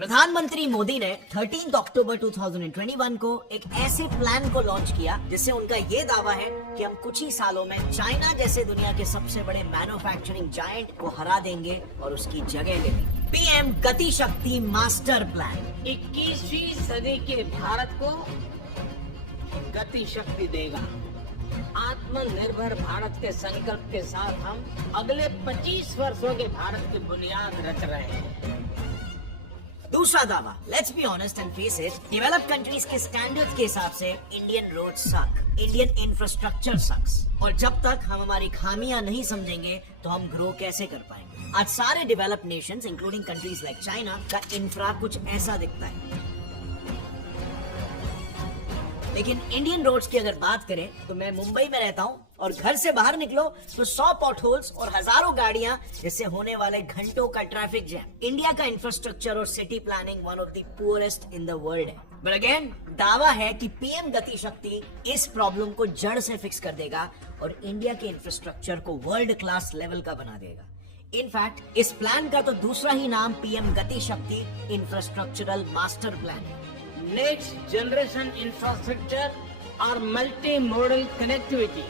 प्रधानमंत्री मोदी ने 13 अक्टूबर 2021 को एक ऐसे प्लान को लॉन्च किया जिससे उनका ये दावा है कि हम कुछ ही सालों में चाइना जैसे दुनिया के सबसे बड़े मैन्युफैक्चरिंग जायंट को हरा देंगे और उसकी जगह ले लेंगे। पीएम गति शक्ति मास्टर प्लान 21वीं सदी के भारत को गति शक्ति देगा। आत्मनिर्भर भारत के संकल्प के साथ हम अगले 25 वर्षों के भारत की बुनियाद रच रहे हैं। दूसरा दावा, let's be honest and face it, developed countries के स्टैंडर्ड्स के हिसाब से इंडियन रोड सक, इंडियन इंफ्रास्ट्रक्चर सक्स, और जब तक हम हमारी खामियां नहीं समझेंगे तो हम ग्रो कैसे कर पाएंगे। आज सारे developed Nations including countries like China का इंफ्रा कुछ ऐसा दिखता है, लेकिन इंडियन रोड्स की अगर बात करें तो मैं मुंबई में रहता हूं और घर से बाहर निकलो तो 100 पॉटहोल्स और हजारों गाड़ियां, जिससे होने वाले घंटों का ट्रैफिक जैम। इंडिया का इंफ्रास्ट्रक्चर और city planning one of the poorest in the world है। बट अगेन दावा है कि पीएम गति शक्ति इस प्रॉब्लम को जड़ से फिक्स कर देगा और इंडिया के इंफ्रास्ट्रक्चर को वर्ल्ड क्लास लेवल का बना देगा। इनफैक्ट इस प्लान का तो दूसरा ही नाम पीएम गति शक्ति इंफ्रास्ट्रक्चरल मास्टर प्लान है। नेक्स्ट जनरेशन इंफ्रास्ट्रक्चर और मल्टी मॉडल कनेक्टिविटी,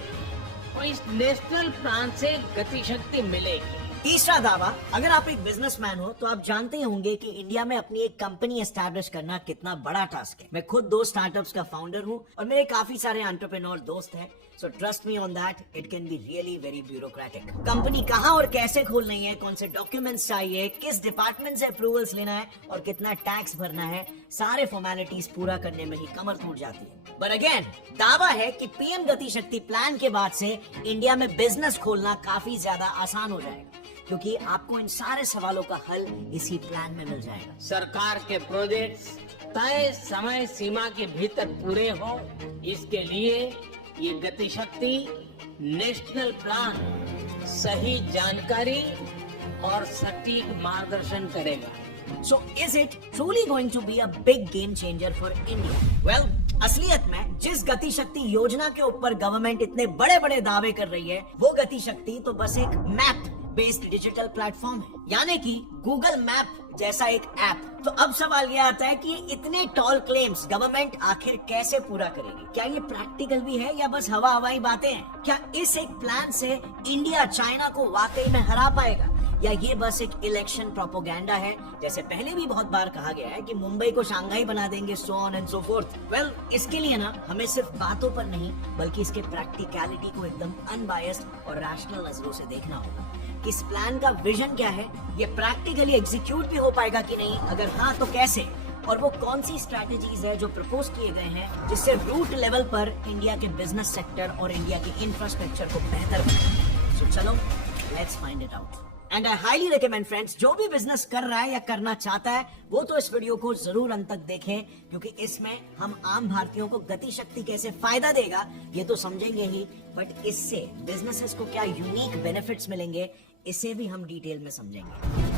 और इस नेशनल प्लान से गति शक्ति मिलेगी। तीसरा दावा, अगर आप एक बिजनेसमैन हो तो आप जानते होंगे कि इंडिया में अपनी एक कंपनी एस्टैब्लिश करना कितना बड़ा टास्क है। मैं खुद 2 स्टार्टअप्स का फाउंडर हूं और मेरे काफी सारे एंटरप्रेन्योर दोस्त हैं। So trust me on that, it can be really very bureaucratic. Company कहां और कैसे खोलनी है, कौन से डॉक्यूमेंट्स चाहिए, किस डिपार्टमेंट से अप्रूवल्स लेना है और कितना टैक्स भरना है, सारे फॉर्मेलिटीज पूरा करने में ही कमर टूट जाती है। बट अगेन दावा है कि पीएम गति शक्ति प्लान के बाद से इंडिया में बिजनेस खोलना काफी ज्यादा आसान हो जाएगा, क्योंकि आपको इन सारे सवालों का हल इसी प्लान में मिल जाएगा। सरकार के प्रोजेक्ट्स तय समय सीमा के भीतर पूरे हो, इसके लिए ये गति शक्ति नेशनल प्लान सही जानकारी और सटीक मार्गदर्शन करेगा। So is it truly going to be a big game changer for India? Well, असलियत में जिस गति शक्ति योजना के ऊपर गवर्नमेंट इतने बड़े बड़े दावे कर रही है, वो गति शक्ति तो बस एक मैप बेस्ड डिजिटल प्लेटफॉर्म है, यानी कि गूगल मैप जैसा एक ऐप। तो अब सवाल ये आता है कि इतने टॉल क्लेम्स गवर्नमेंट आखिर कैसे पूरा करेगी? क्या ये प्रैक्टिकल भी है या बस हवा हवाई बातें हैं? क्या इस एक प्लान से इंडिया चाइना को वाकई में हरा पाएगा, या ये बस एक इलेक्शन प्रोपोगेंडा है, जैसे पहले भी बहुत बार कहा गया है कि मुंबई को शंघाई बना देंगे, so on and so fourth. Well, इसके लिए ना हमें सिर्फ बातों पर नहीं बल्कि इसके प्रैक्टिकलिटी को एकदम अनबायस्ड और रैशनल नजरों से देखना होगा। इस प्लान का विजन क्या है, ये प्रैक्टिकली एग्जीक्यूट भी हो पाएगा कि नहीं, अगर हाँ तो कैसे, और वो कौन सी स्ट्रैटेजीज है जो प्रपोज किए गए हैं जिससे रूट लेवल पर इंडिया के बिजनेस सेक्टर और इंडिया के इंफ्रास्ट्रक्चर को बेहतर बनाए। सो चलो let's find it out. And I highly recommend friends, जो भी बिजनेस कर रहा है या करना चाहता है वो तो इस वीडियो को जरूर अंत तक देखें, क्योंकि इसमें हम आम भारतीयों को गति शक्ति कैसे फायदा देगा ये तो समझेंगे ही, बट इससे बिजनेसेस को क्या यूनिक बेनिफिट्स मिलेंगे इसे भी हम डिटेल में समझेंगे।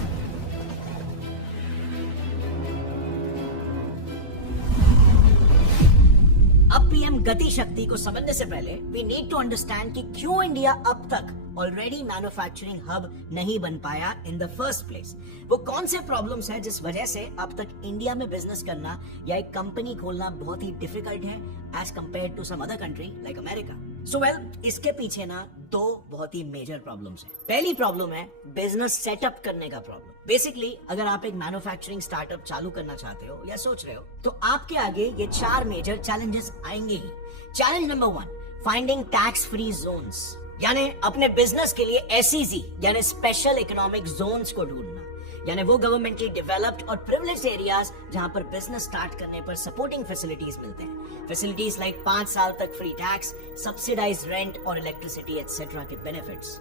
अब पीएम गति शक्ति को समझने से पहले वी नीड टू अंडरस्टैंड कि क्यों इंडिया अब तक ऑलरेडी मैन्युफैक्चरिंग हब नहीं बन पाया इन द फर्स्ट प्लेस। वो कौन से प्रॉब्लम्स हैं जिस वजह से अब तक इंडिया में बिजनेस करना या एक कंपनी खोलना बहुत ही डिफिकल्ट है as compare to some other country like America. So well, इसके पीछे ना 2 बहुत ही मेजर प्रॉब्लम्स हैं। पहली प्रॉब्लम है बिजनेस सेटअप करने का प्रॉब्लम। बेसिकली अगर आप एक मैन्युफैक्चरिंग स्टार्टअप चालू करना चाहते हो या सोच रहे हो तो आपके आगे ये 4 मेजर चैलेंजेस आएंगे ही। Challenge number 1, finding tax free zones, यानी अपने बिजनेस के लिए एसईजी यानी स्पेशल इकोनॉमिक जोन्स को ढूंढना, यानी वो गवर्नमेंटली डेवलप्ड और प्रिविलेज्ड एरियाज जहां पर बिजनेस स्टार्ट करने पर सपोर्टिंग फैसिलिटीज मिलते हैं। फैसिलिटीज लाइक 5 साल तक फ्री टैक्स, सब्सिडाइज्ड रेंट और इलेक्ट्रिसिटी एटसेट्रा के benefits.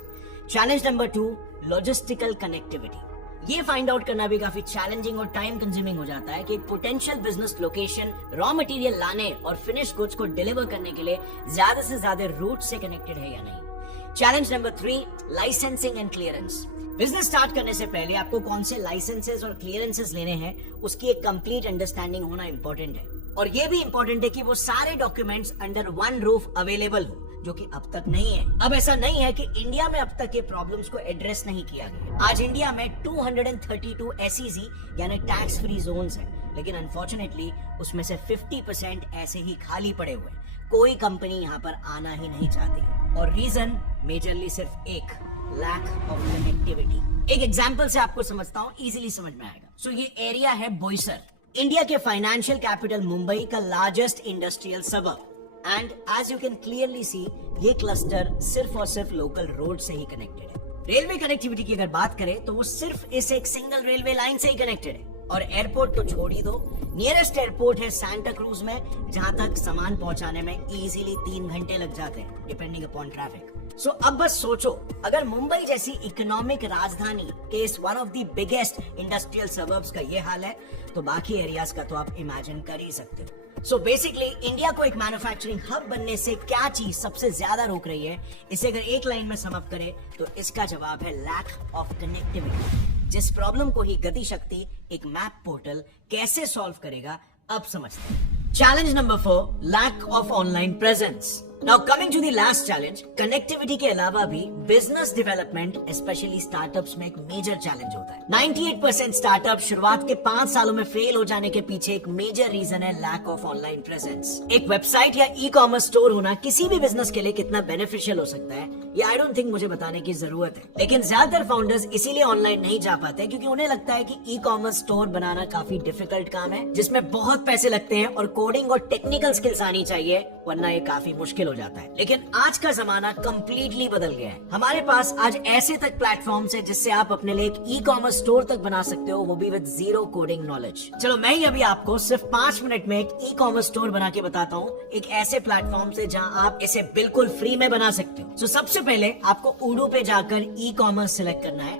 Challenge number 2, logistical connectivity. ये फाइंड आउट करना भी काफी चैलेंजिंग और टाइम कंज्यूमिंग हो जाता है कि एक potential business location raw material लाने और फिनिश गुड्स को डिलीवर करने के लिए ज्यादा से ज्यादा रूट से कनेक्टेड है या नहीं। Challenge number 3, licensing and clearance. Business start करने से पहले आपको कौन से लाइसेंसेस और क्लियरेंसेस लेने हैं उसकी एक कंप्लीट अंडरस्टैंडिंग होना इंपॉर्टेंट है, और ये भी इंपॉर्टेंट है कि वो सारे documents under one roof available हो, जो कि अब तक नहीं है। अब ऐसा नहीं है कि इंडिया में अब तक ये प्रॉब्लम्स को एड्रेस नहीं किया गया। आज इंडिया में 232 SEZ यानी टैक्स फ्री जोन्स है, लेकिन अनफॉर्चुनेटली उसमें से 50% ऐसे ही खाली पड़े हुए हैं। कोई कंपनी यहाँ पर आना ही नहीं चाहती और रीजन मेजरली सिर्फ एक, लैक ऑफ कनेक्टिविटी। एक एग्जांपल से आपको समझता हूँ, इजीली समझ में आएगा। सो ये एरिया है बोईसर, इंडिया के फाइनेंशियल कैपिटल मुंबई का largest industrial suburb. And as you can clearly see, ये क्लस्टर सिर्फ और सिर्फ लोकल रोड से ही कनेक्टेड है। रेलवे कनेक्टिविटी की अगर बात करें तो वो सिर्फ इस एक सिंगल रेलवे लाइन से ही कनेक्टेड है। और एयरपोर्ट तो छोड़ ही दो, नियरेस्ट एयरपोर्ट है सांता क्रूज में, जहां तक सामान पहुंचाने में इजीली 3 घंटे लग जाते हैं डिपेंडिंग अपॉन ट्रैफिक। सो अब बस सोचो, अगर मुंबई जैसी इकोनॉमिक राजधानी के इस one of the biggest industrial suburbs का ये हाल है, तो बाकी एरियाज का तो आप इमेजिन कर ही सकते हो। सो बेसिकली इंडिया को एक मैन्युफैक्चरिंग हब बनने से क्या चीज सबसे ज्यादा रोक रही है, इसे अगर एक लाइन में सम अप करें तो इसका जवाब है लैक ऑफ कनेक्टिविटी। जिस प्रॉब्लम को ही गति शक्ति एक मैप पोर्टल कैसे सॉल्व करेगा, अब समझते हैं। Challenge number 4, lack of online presence. Now coming to the last challenge, connectivity के अलावा भी बिजनेस डेवलपमेंट स्पेशली स्टार्टअप्स में एक मेजर चैलेंज होता है। 98% स्टार्टअप शुरुआत के 5 सालों में फेल हो जाने के पीछे एक मेजर रीजन है लैक ऑफ ऑनलाइन प्रेजेंस। एक वेबसाइट या ई कॉमर्स स्टोर होना किसी भी बिजनेस के लिए कितना बेनिफिशियल हो सकता है, ये आई डोंट थिंक मुझे बताने की जरूरत है। लेकिन ज्यादातर फाउंडर्स इसीलिए ऑनलाइन नहीं जा पाते क्योंकि उन्हें लगता है कि ई कॉमर्स स्टोर बनाना काफी डिफिकल्ट काम है, जिसमें बहुत पैसे लगते हैं और कोडिंग और टेक्निकल स्किल्स आनी चाहिए, वरना ये काफी मुश्किल हो जाता है। लेकिन आज का जमाना कंप्लीटली बदल गया है। हमारे पास आज ऐसे तक प्लेटफॉर्म्स है जिससे आप अपने लिए एक ई कॉमर्स स्टोर तक बना सकते हो, वो भी विद जीरो कोडिंग नॉलेज। चलो मैं ही अभी आपको सिर्फ 5 मिनट में एक ई कॉमर्स स्टोर बना के बताता हूँ, एक ऐसे प्लेटफॉर्म से जहाँ आप इसे बिल्कुल फ्री में बना सकते हो। सो सबसे पहले आपको उडू पे जाकर ई कॉमर्स सिलेक्ट करना है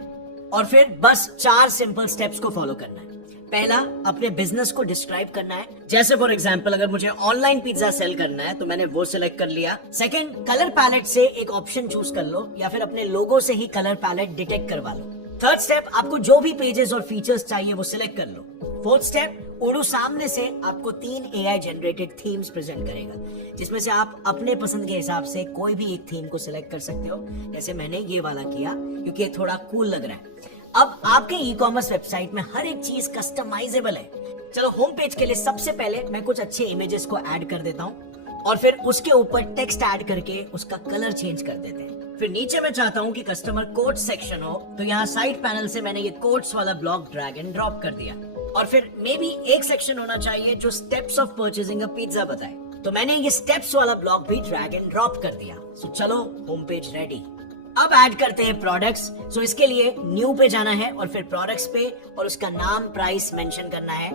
और फिर बस 4 सिंपल स्टेप्स को फॉलो करना है। पहला, अपने बिजनेस को डिस्क्राइब करना है। जैसे फॉर एग्जांपल अगर मुझे ऑनलाइन पिज्जा सेल करना है तो मैंने वो सिलेक्ट कर लिया। सेकंड, कलर पैलेट से एक ऑप्शन चूज कर लो या फिर अपने लोगो से ही कलर पैलेट डिटेक्ट करवा लो। थर्ड स्टेप, आपको जो भी पेजेस और फीचर्स चाहिए वो सिलेक्ट कर लो। फोर्थ स्टेप, उडू सामने से आपको 3 AI जनरेटेड थीम्स प्रेजेंट करेगा, जिसमें से आप अपने पसंद के हिसाब से कोई भी एक थीम को सिलेक्ट कर सकते हो। जैसे मैंने ये वाला किया क्योंकि ये थोड़ा कूल लग रहा है। अब आपके ई कॉमर्स वेबसाइट में हर एक चीज कस्टमाइजेबल है। चलो होम पेज के लिए सबसे पहले मैं कुछ अच्छे इमेजेस को ऐड कर देता हूँ और फिर उसके ऊपर टेक्स्ट ऐड करके उसका कलर चेंज कर देते हैं। फिर नीचे मैं चाहता हूँ कि कस्टमर कोड सेक्शन हो, तो यहाँ साइड पैनल से मैंने ये कोड्स वाला ब्लॉक ड्रैग एंड ड्रॉप कर दिया। और फिर मे बी एक सेक्शन होना चाहिए जो steps of purchasing a pizza बताए, तो मैंने ये स्टेप्स वाला ब्लॉक भी ड्रैग एंड ड्रॉप कर दिया। सो चलो होम पेज रेडी। अब ऐड करते हैं प्रोडक्ट्स। सो इसके लिए न्यू पे जाना है और फिर प्रोडक्ट्स पे और उसका नाम, प्राइस मेंशन करना है।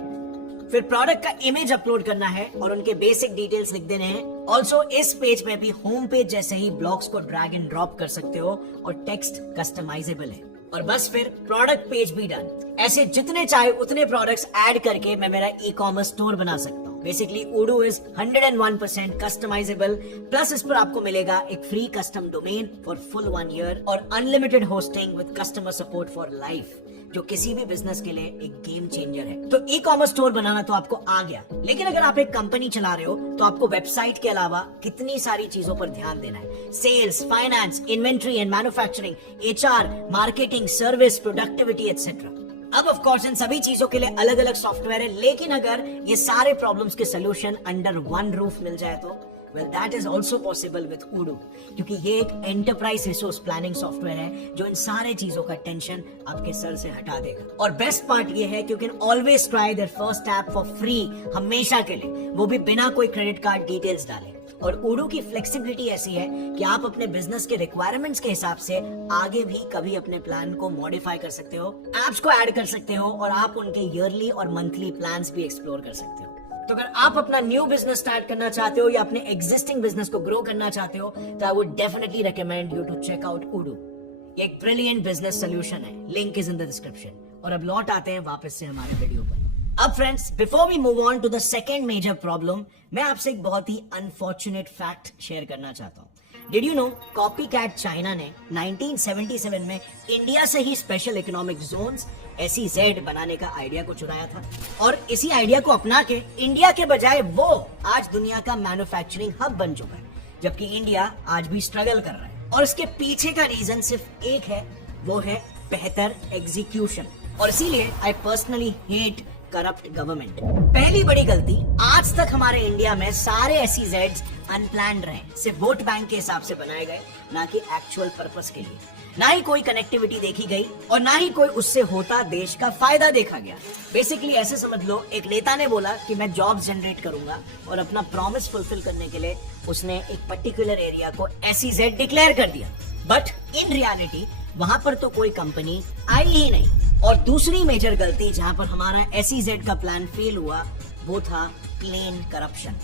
फिर प्रोडक्ट का इमेज अपलोड करना है और उनके बेसिक डिटेल्स लिख देने हैं। ऑल्सो इस पेज में भी होम पेज जैसे ही ब्लॉक्स को ड्रैग एंड ड्रॉप कर सकते हो और टेक्स्ट कस्टमाइजेबल है। और बस फिर प्रोडक्ट पेज भी डन। ऐसे जितने चाहे उतने प्रोडक्ट्स ऐड करके मैं मेरा ई कॉमर्स स्टोर बना सकता हूँ। बेसिकली उडू इज 101% कस्टमाइजेबल, प्लस इस पर आपको मिलेगा एक free custom domain for full 1 year और unlimited hosting with customer support for life, जो किसी भी बिजनेस के लिए एक गेम चेंजर है। तो ई कॉमर्स स्टोर बनाना तो आपको आ गया, लेकिन अगर आप एक कंपनी चला रहे हो तो आपको वेबसाइट के अलावा कितनी सारी चीजों पर ध्यान देना है। Sales, finance, inventory and manufacturing, HR, marketing, service, productivity etcetera. अब ऑफ कोर्स इन सभी चीजों के लिए अलग अलग सॉफ्टवेयर है, लेकिन अगर ये सारे प्रॉब्लम्स के सोल्यूशन अंडर वन रूफ मिल जाए तो well that is also possible with उडू, क्योंकि ये एक एंटरप्राइज रिसोर्स प्लानिंग सॉफ्टवेयर है जो इन सारे चीजों का टेंशन आपके सर से हटा देगा। और बेस्ट पार्ट ये है कि you can always try their first app for free, हमेशा के लिए, वो भी बिना कोई क्रेडिट कार्ड डिटेल्स डाले। और उडू की फ्लेक्सिबिलिटी ऐसी है कि आप अपने बिजनेस के रिक्वायरमेंट्स के हिसाब से आगे भी कभी अपने प्लान को मॉडिफाई कर सकते हो, एप्स को ऐड कर सकते हो और आप उनके ईयरली और मंथली प्लान्स भी एक्सप्लोर कर सकते हो। तो अगर आप अपना न्यू बिजनेस स्टार्ट करना चाहते हो या अपने एग्जिस्टिंग बिजनेस को ग्रो करना चाहते हो तो I would definitely recommend you to check out Odoo. ये एक ब्रिलियंट बिजनेस सोल्यूशन है, link is in the description. और अब लौट आते हैं वापस से हमारे वीडियो पर। अब friends, before we move on to the second major problem, मैं आपसे एक बहुत ही अनफॉर्चुनेट फैक्ट शेयर करना चाहता हूँ। Did you know copycat China ने 1977 में इंडिया से ही स्पेशल इकोनॉमिक जोन्स SEZ बनाने का आइडिया को चुराया था, और इसी आइडिया को अपना के इंडिया के बजाय वो आज दुनिया का मैन्युफैक्चरिंग हब बन चुका है। जबकि इंडिया आज भी स्ट्रगल कर रहा है। और इसके पीछे का रीजन सिर्फ एक है, वो है बेहतर एग्जीक्यूशन। और इसीलिए I personally hate corrupt government. पहली बड़ी गलती, आज तक हमारे इंडिया में सारे SEZs अनप्लान्ड रहे, सिर्फ वोट बैंक के हिसाब से बनाए गए, ना कि एक्चुअल पर्पस के लिए। ना ही कोई कनेक्टिविटी देखी गई और ना ही कोई उससे होता देश का फायदा देखा गया। बेसिकली ऐसे समझ लो, एक नेता ने बोला कि मैं जॉब्स जनरेट करूंगा और अपना प्रॉमिस फुलफिल करने के लिए उसने एक पर्टिकुलर एरिया को SEZ डिक्लेयर कर दिया, बट इन रियलिटी वहां पर तो कोई कंपनी आई ही नहीं। और दूसरी मेजर गलती जहां पर हमारा SEZ का प्लान फेल हुआ, वो था प्लेन करप्शन।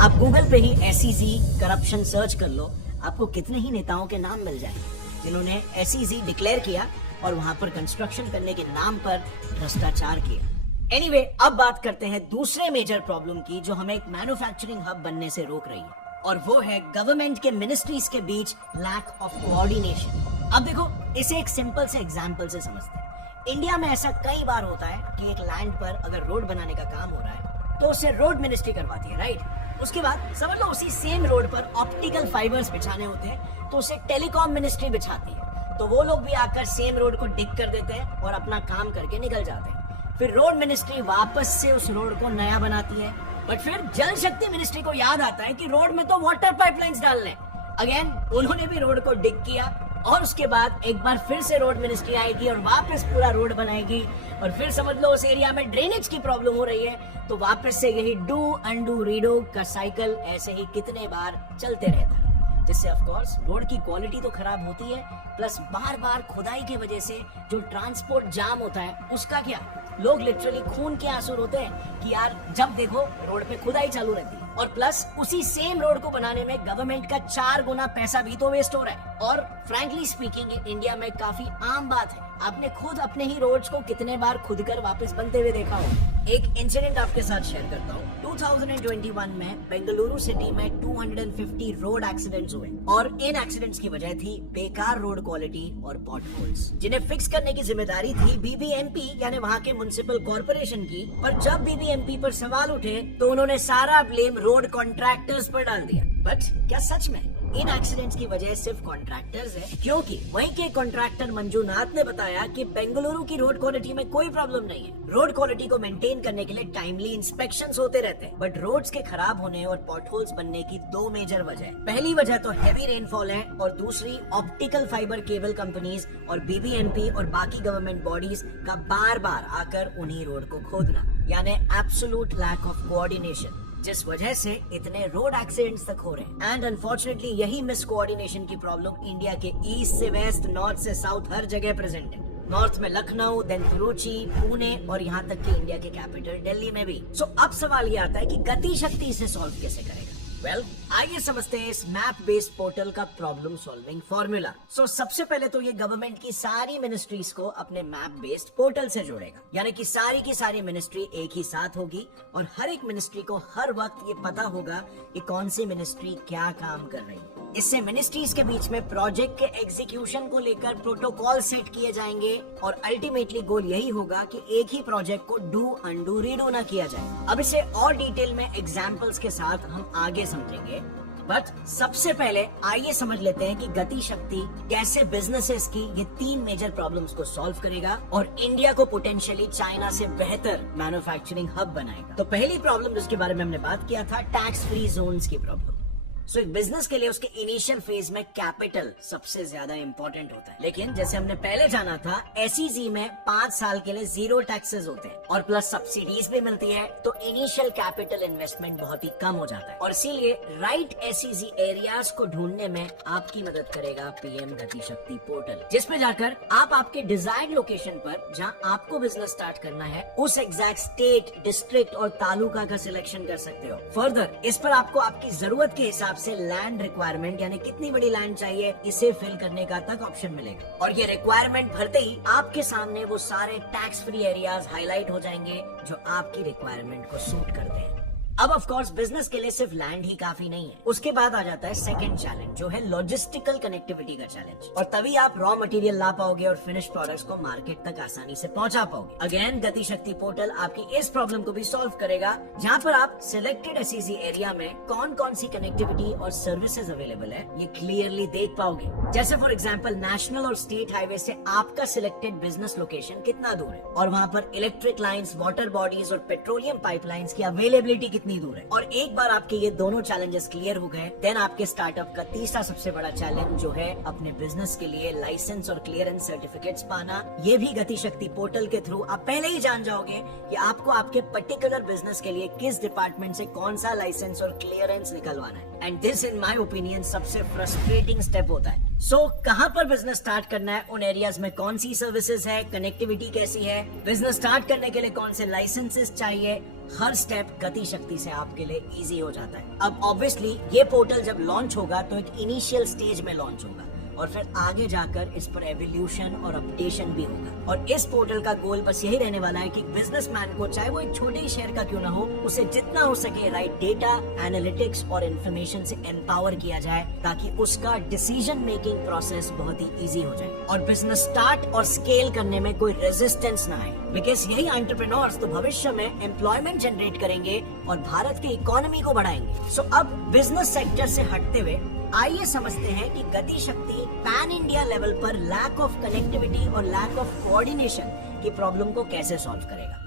आप गूगल पे ही SEZ करप्शन सर्च कर लो, आपको कितने ही नेताओं के नाम मिल जाएंगे जिन्होंने SEZ डिक्लेयर किया और वहां पर कंस्ट्रक्शन करने के नाम पर भ्रष्टाचार किया। एनीवे, अब बात करते हैं दूसरे मेजर प्रॉब्लम की जो हमें एक मैन्युफैक्चरिंग हब बनने से रोक रही है, और वो है गवर्नमेंट के मिनिस्ट्रीज के बीच लैक ऑफ कोऑर्डिनेशन। अब देखो, इसे एक सिंपल से एग्जांपल से समझते हैं। इंडिया में ऐसा कई बार होता है कि एक लैंड पर अगर रोड बनाने का काम हो रहा है तो उसे रोड मिनिस्ट्री करवाती है, राइट। उसके बाद समझ लो उसी सेम रोड पर ऑप्टिकल फाइबर्स बिछाने होते हैं तो उसे टेलीकॉम मिनिस्ट्री बिछाती है। तो वो लोग भी आकर सेम रोड को डिग कर देते हैं और अपना काम करके निकल जाते हैं। फिर रोड मिनिस्ट्री वापस से उस रोड को नया बनाती है, बट फिर जल शक्ति मिनिस्ट्री को याद आता है कि रोड में तो वाटर पाइपलाइंस डालने। अगेन उन्होंने भी रोड को डिग किया और उसके बाद एक बार फिर से रोड मिनिस्ट्री आएगी और वापस पूरा रोड बनाएगी। और फिर समझ लो उस एरिया में ड्रेनेज की प्रॉब्लम हो रही है तो वापस से यही डू अनडू रीडो का साइकिल ऐसे ही कितने बार चलते रहता है, जिससे ऑफ कोर्स रोड की क्वालिटी तो खराब होती है, प्लस बार बार खुदाई की वजह से जो ट्रांसपोर्ट जाम होता है उसका क्या, लोग लिटरली खून के आंसू रोते हैं कि यार जब देखो रोड पे खुदाई चालू रहती है। और प्लस उसी सेम रोड को बनाने में गवर्नमेंट का 4 गुना पैसा भी तो वेस्ट हो रहा है। और फ्रैंकली स्पीकिंग इंडिया में काफी आम बात है, आपने खुद अपने ही रोड्स को कितने बार खुद कर वापस बनते हुए देखा हो। एक इंसिडेंट आपके साथ शेयर करता हूँ। 2021 में बेंगलुरु सिटी में 250 रोड एक्सीडेंट्स हुए और इन एक्सीडेंट्स की वजह थी बेकार रोड क्वालिटी और पॉटहोल्स, जिन्हें फिक्स करने की जिम्मेदारी थी BBMP यानी वहाँ के म्युनिसिपल कॉर्पोरेशन की। पर जब BBMP पर सवाल उठे तो उन्होंने सारा ब्लेम रोड कॉन्ट्रैक्टर्स पर डाल दिया। बट क्या सच में इन एक्सीडेंट्स की वजह सिर्फ कॉन्ट्रैक्टर्स है? क्योंकि वहीं के कॉन्ट्रैक्टर मंजूनाथ ने बताया कि बेंगलुरु की रोड क्वालिटी में कोई प्रॉब्लम नहीं है। रोड क्वालिटी को मेंटेन करने के लिए टाइमली इंस्पेक्शंस होते रहते हैं, बट रोड्स के खराब होने और पॉटहोल्स बनने की 2 मेजर वजह है। पहली वजह तो हैवी रेनफॉल है और दूसरी ऑप्टिकल फाइबर केबल कंपनीज और BBMP और बाकी गवर्नमेंट बॉडीज का बार बार आकर उन्हीं रोड को खोदना, यानी एब्सोल्यूट लैक ऑफ कोऑर्डिनेशन, जिस वजह से इतने रोड एक्सीडेंट्स तक हो रहे हैं। एंड अनफॉर्चुनेटली यही मिस कोऑर्डिनेशन की प्रॉब्लम इंडिया के ईस्ट से वेस्ट, नॉर्थ से साउथ हर जगह प्रेजेंट है। नॉर्थ में लखनऊ, देन तिरुचि, पुणे और यहाँ तक कि इंडिया के कैपिटल दिल्ली में भी। सो अब सवाल ये आता है कि गति शक्ति इसे सॉल्व कैसे करेगा? वेल, आइए समझते हैं इस मैप बेस्ड पोर्टल का प्रॉब्लम सॉल्विंग फॉर्मूला। सो सबसे पहले तो ये गवर्नमेंट की सारी मिनिस्ट्रीज को अपने मैप बेस्ड पोर्टल से जोड़ेगा, यानी कि सारी की सारी मिनिस्ट्री एक ही साथ होगी और हर एक मिनिस्ट्री को हर वक्त ये पता होगा कि कौन सी मिनिस्ट्री क्या काम कर रही है। इससे मिनिस्ट्रीज के बीच में प्रोजेक्ट के एग्जीक्यूशन को लेकर प्रोटोकॉल सेट किए जाएंगे और अल्टीमेटली गोल यही होगा कि एक ही प्रोजेक्ट को डू अनडू रीडो ना किया जाए। अब इसे और डिटेल में एग्जांपल्स के साथ हम आगे समझेंगे, बट सबसे पहले आइए समझ लेते हैं कि गति शक्ति कैसे बिजनेसेस की ये 3 मेजर प्रॉब्लम्स को सॉल्व करेगा और इंडिया को पोटेंशियली चाइना से बेहतर मैन्युफैक्चरिंग हब बनाएगा। तो पहली प्रॉब्लम जिसके बारे में हमने बात किया था, टैक्स फ्री जोन्स की प्रॉब्लम। सो एक बिजनेस के लिए उसके इनिशियल फेज में कैपिटल सबसे ज्यादा इंपॉर्टेंट होता है, लेकिन जैसे हमने पहले जाना था SEZ में 5 साल के लिए 0 टैक्सेस होते हैं और प्लस सब्सिडीज भी मिलती है, तो इनिशियल कैपिटल इन्वेस्टमेंट बहुत ही कम हो जाता है। और इसीलिए राइट SEZ एरियाज को ढूंढने में आपकी मदद करेगा PM गति शक्ति पोर्टल, जिसमें जाकर आप आपके डिजायर्ड लोकेशन पर जहां आपको बिजनेस स्टार्ट करना है उस एग्जैक्ट स्टेट, डिस्ट्रिक्ट और तालुका का सिलेक्शन कर सकते हो। फर्दर इस पर आपको आपकी जरूरत के हिसाब से लैंड रिक्वायरमेंट यानी कितनी बड़ी लैंड चाहिए इसे फिल करने का तक ऑप्शन मिलेगा। और ये रिक्वायरमेंट भरते ही आपके सामने वो सारे टैक्स फ्री एरियाज हाईलाइट हो जाएंगे जो आपकी रिक्वायरमेंट को सूट करते हैं। अब ऑफ कोर्स बिजनेस के लिए सिर्फ लैंड ही काफी नहीं है, उसके बाद आ जाता है सेकंड चैलेंज, जो है लॉजिस्टिकल कनेक्टिविटी का चैलेंज। और तभी आप रॉ मटेरियल ला पाओगे और फिनिश प्रोडक्ट्स को मार्केट तक आसानी से पहुंचा पाओगे। अगेन गति शक्ति पोर्टल आपकी इस प्रॉब्लम को भी सॉल्व करेगा, जहां पर आप सिलेक्टेड एसईसी एरिया में कौन कौन सी कनेक्टिविटी और सर्विसेज अवेलेबल है ये क्लियरली देख पाओगे। जैसे फॉर एग्जाम्पल नेशनल और स्टेट हाईवे से आपका सिलेक्टेड बिजनेस लोकेशन कितना दूर है, और वहाँ पर इलेक्ट्रिक लाइंस, वाटर बॉडीज और पेट्रोलियम पाइपलाइंस की अवेलेबिलिटी कितनी दूर है। और एक बार आपके ये दोनों चैलेंजेस क्लियर हो गए, देन आपके स्टार्टअप का तीसरा सबसे बड़ा चैलेंज जो है अपने बिजनेस के लिए लाइसेंस और क्लियरेंस सर्टिफिकेट्स पाना। ये भी गति शक्ति पोर्टल के थ्रू आप पहले ही जान जाओगे कि आपको आपके पर्टिकुलर बिजनेस के लिए किस डिपार्टमेंट से कौन सा लाइसेंस और क्लियरेंस निकलवाना है। And this in my opinion सबसे फ्रस्ट्रेटिंग स्टेप होता है। सो कहां पर बिजनेस स्टार्ट करना है, उन एरियाज में कौन सी सर्विसेज है, कनेक्टिविटी कैसी है, बिजनेस स्टार्ट करने के लिए कौन से लाइसेंसेस चाहिए, हर स्टेप गति शक्ति से आपके लिए इजी हो जाता है। अब ऑब्वियसली ये पोर्टल जब लॉन्च होगा तो एक इनिशियल स्टेज में लॉन्च होगा, और फिर आगे जाकर इस पर एवोल्यूशन और अपडेशन भी होगा। और इस पोर्टल का गोल बस यही रहने वाला है कि बिजनेसमैन को, चाहे वो एक छोटे ही शहर का क्यों ना हो, उसे जितना हो सके राइट डेटा, एनालिटिक्स और इन्फॉर्मेशन से एम्पावर किया जाए, ताकि उसका डिसीजन मेकिंग प्रोसेस बहुत ही इजी हो जाए और बिजनेस स्टार्ट और स्केल करने में कोई रेजिस्टेंस ना आए। बिकॉज यही एंटरप्रेन्योर्स तो भविष्य में एम्प्लॉयमेंट जनरेट करेंगे और भारत की इकोनॉमी को बढ़ाएंगे। सो अब बिजनेस सेक्टर से हटते हुए आइए समझते हैं कि गति शक्ति पैन इंडिया लेवल पर लैक ऑफ कनेक्टिविटी और लैक ऑफ कोऑर्डिनेशन की प्रॉब्लम को कैसे सॉल्व करेगा।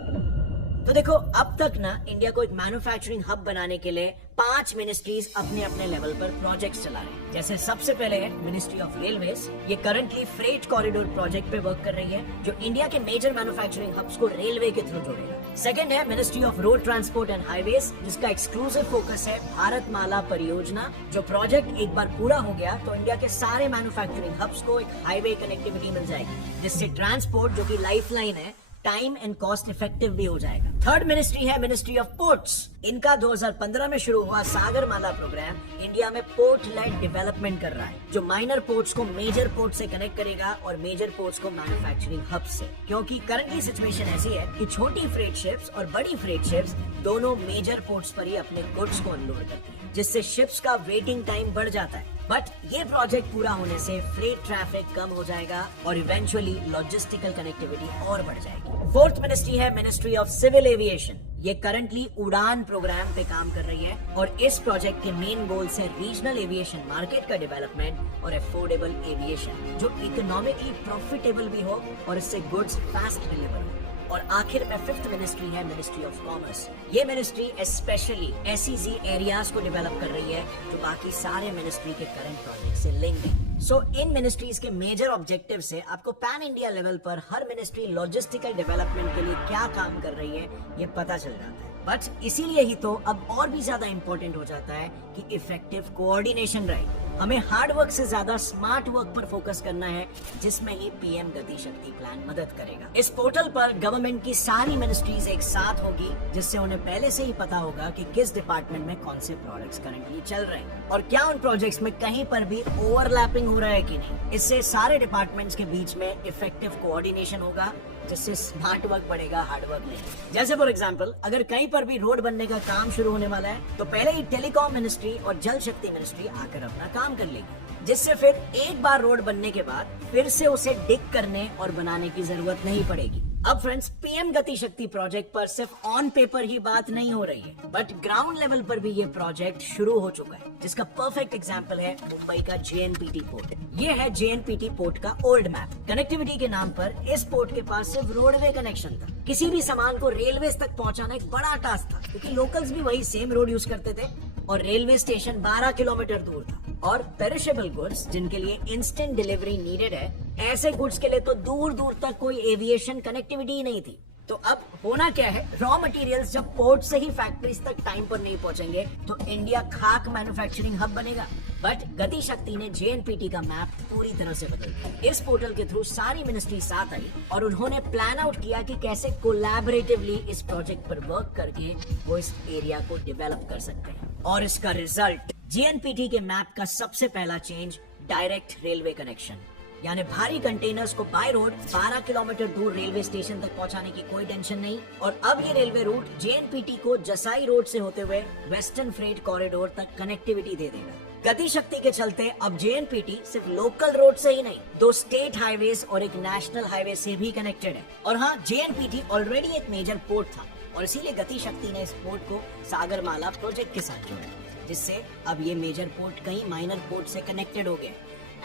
तो देखो, अब तक ना इंडिया को एक मैन्युफैक्चरिंग हब बनाने के लिए 5 मिनिस्ट्रीज अपने अपने लेवल पर प्रोजेक्ट्स चला रहे हैं। जैसे सबसे पहले है मिनिस्ट्री ऑफ रेलवेज, ये करंटली फ्रेट कॉरिडोर प्रोजेक्ट पे वर्क कर रही है, जो इंडिया के मेजर मैन्युफैक्चरिंग हब्स को रेलवे के थ्रू जोड़ेगा। सेकंड है ministry of road transport and highways, जिसका एक्सक्लूसिव फोकस है भारत माला परियोजना। जो प्रोजेक्ट एक बार पूरा हो गया तो इंडिया के सारे मैन्युफैक्चरिंग हब्स को एक हाईवे कनेक्टिविटी मिल जाएगी, जिससे ट्रांसपोर्ट, जो की लाइफ लाइन है, टाइम एंड कॉस्ट इफेक्टिव भी हो जाएगा। थर्ड मिनिस्ट्री है मिनिस्ट्री ऑफ पोर्ट्स। इनका 2015 में शुरू हुआ सागर माला प्रोग्राम इंडिया में पोर्ट लेड डेवलपमेंट कर रहा है, जो माइनर पोर्ट्स को मेजर पोर्ट से कनेक्ट करेगा और मेजर पोर्ट्स को मैन्युफैक्चरिंग हब से। क्योंकि करंटली सिचुएशन ऐसी है कि छोटी फ्रेट शिप्स और बड़ी फ्रेट शिप्स दोनों मेजर पोर्ट्स पर ही अपने गुड्स को अनलोड करती है, जिससे शिप्स का वेटिंग टाइम बढ़ जाता है। बट ये प्रोजेक्ट पूरा होने से फ्रेट ट्रैफिक कम हो जाएगा और इवेंचुअली लॉजिस्टिकल कनेक्टिविटी और बढ़ जाएगी। फोर्थ मिनिस्ट्री है मिनिस्ट्री ऑफ सिविल एविएशन। ये करंटली उड़ान प्रोग्राम पे काम कर रही है और इस प्रोजेक्ट के मेन गोल्स है रीजनल एविएशन मार्केट का डेवलपमेंट और अफोर्डेबल एविएशन, जो इकोनॉमिकली प्रॉफिटेबल भी हो और इससे गुड्स फास्ट डिलीवर हो। और आखिर में फिफ्थ मिनिस्ट्री है मिनिस्ट्री ऑफ कॉमर्स। ये मिनिस्ट्री स्पेशली एसईसी एरियाज को डेवलप कर रही है, जो बाकी सारे मिनिस्ट्री के करंट प्रोजेक्ट से लिंक्ड है। सो इन मिनिस्ट्रीज के मेजर ऑब्जेक्टिव से आपको पैन इंडिया लेवल पर हर मिनिस्ट्री लॉजिस्टिकल डेवलपमेंट के लिए क्या काम कर रही है ये पता चल जाता है। बट इसीलिए ही तो अब और भी ज्यादा इंपॉर्टेंट हो जाता है कि इफेक्टिव कोऑर्डिनेशन रहे। हमें हार्ड वर्क से ज्यादा स्मार्ट वर्क पर फोकस करना है, जिसमें ही पीएम गति शक्ति प्लान मदद करेगा। इस पोर्टल पर गवर्नमेंट की सारी मिनिस्ट्रीज एक साथ होगी, जिससे उन्हें पहले से ही पता होगा कि किस डिपार्टमेंट में कौन से प्रोडक्ट्स करंटली चल रहे हैं और क्या उन प्रोजेक्ट्स में कहीं पर भी ओवरलैपिंग हो रहा है कि नहीं। इससे सारे डिपार्टमेंट्स के बीच में इफेक्टिव कोऑर्डिनेशन होगा, जिससे स्मार्ट वर्क बढ़ेगा, हार्ड वर्क नहीं। जैसे फॉर एग्जांपल, अगर कहीं पर भी रोड बनने का काम शुरू होने वाला है तो पहले ही टेलीकॉम मिनिस्ट्री और जल शक्ति मिनिस्ट्री आकर अपना काम कर लेगी, जिससे फिर एक बार रोड बनने के बाद फिर से उसे डिग करने और बनाने की जरूरत नहीं पड़ेगी। अब फ्रेंड्स, पीएम गति शक्ति प्रोजेक्ट पर सिर्फ ऑन पेपर ही बात नहीं हो रही है, बट ग्राउंड लेवल पर भी ये प्रोजेक्ट शुरू हो चुका है, जिसका परफेक्ट एग्जांपल है मुंबई का जेएनपीटी पोर्ट। ये है जेएनपीटी पोर्ट का ओल्ड मैप। कनेक्टिविटी के नाम पर इस पोर्ट के पास सिर्फ रोडवे कनेक्शन था। किसी भी सामान को रेलवे तक पहुंचाना एक बड़ा टास्क था, क्योंकि लोकल्स भी वही सेम रोड यूज करते थे और रेलवे स्टेशन 12 किलोमीटर दूर था। और पेरिशेबल गुड्स, जिनके लिए इंस्टेंट डिलीवरी नीडेड है, ऐसे गुड्स के लिए तो दूर दूर तक कोई एविएशन कनेक्टिविटी ही नहीं थी। तो अब होना क्या है, रॉ मटेरियल्स जब पोर्ट से ही फैक्ट्रीज तक टाइम पर नहीं पहुंचेंगे तो इंडिया खाक मैन्युफैक्चरिंग हब बनेगा। बट गति शक्ति ने जेएनपीटी का मैप पूरी तरह से बदल दिया। इस पोर्टल के थ्रू सारी मिनिस्ट्री साथ आई और उन्होंने प्लान आउट किया कि कैसे कोलैबोरेटिवली इस प्रोजेक्ट पर वर्क करके वो इस एरिया को डेवलप कर सकते हैं। और इसका रिजल्ट जेएनपीटी के मैप का सबसे पहला चेंज, डायरेक्ट रेलवे कनेक्शन। यानी भारी कंटेनर्स को बाय रोड 12 किलोमीटर दूर रेलवे स्टेशन तक पहुंचाने की कोई टेंशन नहीं। और अब ये रेलवे रूट JNPT को जसाई रोड से होते हुए वेस्टर्न फ्रेट कॉरिडोर तक कनेक्टिविटी दे देगा। गति शक्ति के चलते अब JNPT सिर्फ लोकल रोड से ही नहीं, 2 स्टेट हाईवेज और एक नेशनल हाईवे से भी कनेक्टेड है। और हाँ, JNPT ऑलरेडी एक मेजर पोर्ट था और इसीलिए गति शक्ति ने इस पोर्ट को सागरमाला प्रोजेक्ट के साथ जोड़ा, जिससे अब ये मेजर पोर्ट कई माइनर पोर्ट से कनेक्टेड हो गए।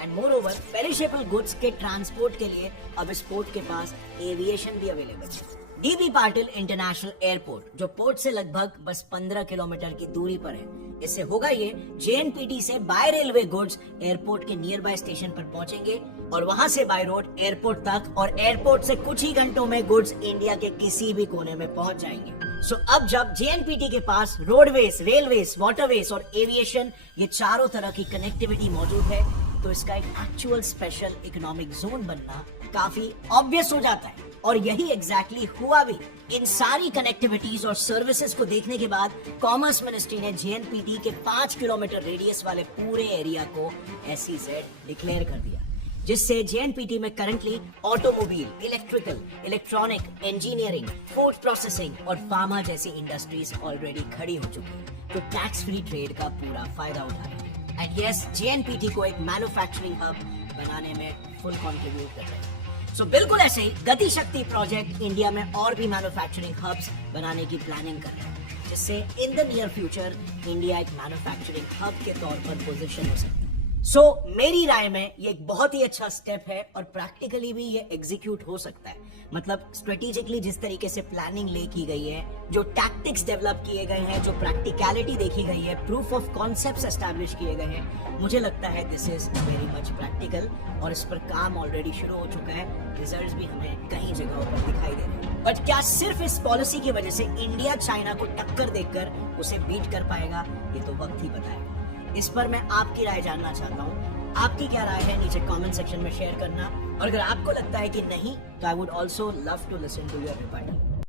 And more over perishable goods के ट्रांसपोर्ट के लिए अब इस पोर्ट के पास एविएशन भी अवेलेबल है। DB पाटिल इंटरनेशनल एयरपोर्ट, जो पोर्ट से लगभग बस 15 किलोमीटर की दूरी पर है। इससे होगा ये, JNPT से बाय रेलवे गुड्स एयरपोर्ट के नियर बाय स्टेशन पर पहुंचेंगे और वहां से बाय रोड एयरपोर्ट तक, और एयरपोर्ट से कुछ ही घंटों में गुड्स इंडिया के किसी भी कोने में पहुंच जाएंगे। सो अब जब JNPT के पास रोडवेज, रेलवेज, वाटरवेज और एविएशन, ये चारों तरह की कनेक्टिविटी मौजूद है, तो इसका एक एक्चुअल स्पेशल इकोनॉमिक जोन बनना काफी ऑब्वियस हो जाता है। और यही एग्जैक्टली हुआ भी। इन सारी कनेक्टिविटीज और सर्विसेज को देखने के बाद कॉमर्स मिनिस्ट्री ने JNPT के 5 किलोमीटर रेडियस वाले पूरे एरिया को SEZ डिक्लेयर कर दिया, जिससे JNPT में currently automobile, electrical, electronic, engineering, food processing और फार्मा जैसी इंडस्ट्रीज ऑलरेडी खड़ी हो चुकी है, जो टैक्स फ्री ट्रेड का पूरा फायदा उठा रहे हैं। एंड यस, JNPT को एक मैन्युफैक्चरिंग हब बनाने में फुल कंट्रीब्यूट कर रहे हैं। सो बिल्कुल ऐसे ही गति शक्ति प्रोजेक्ट इंडिया में और भी मैन्युफैक्चरिंग हब्स बनाने की प्लानिंग कर रहे हैं, जिससे in the near future India एक मैन्युफैक्चरिंग हब के तौर पर पोजीशन हो सकता है। सो मेरी राय में ये एक बहुत ही अच्छा स्टेप है और प्रैक्टिकली भी ये एग्जीक्यूट हो सकता है। मतलब स्ट्रेटेजिकली जिस तरीके से प्लानिंग ले की गई है, जो टैक्टिक्स डेवलप किए गए हैं, जो प्रैक्टिकलिटी देखी गई है, प्रूफ ऑफ कॉन्सेप्ट्स एस्टैब्लिश किए गए हैं, मुझे लगता है this is very much practical और इस पर काम ऑलरेडी शुरू हो चुका है। रिजल्ट्स भी हमें कई जगहों पर दिखाई दे रहे हैं। बट क्या सिर्फ इस पॉलिसी की वजह से इंडिया चाइना को टक्कर देकर उसे बीट कर पाएगा, ये तो वक्त ही बताएगा। इस पर मैं आपकी राय जानना चाहता हूँ। आपकी क्या राय है, नीचे कमेंट सेक्शन में शेयर करना। और अगर आपको लगता है कि नहीं, तो I would also love to listen to your rebuttal.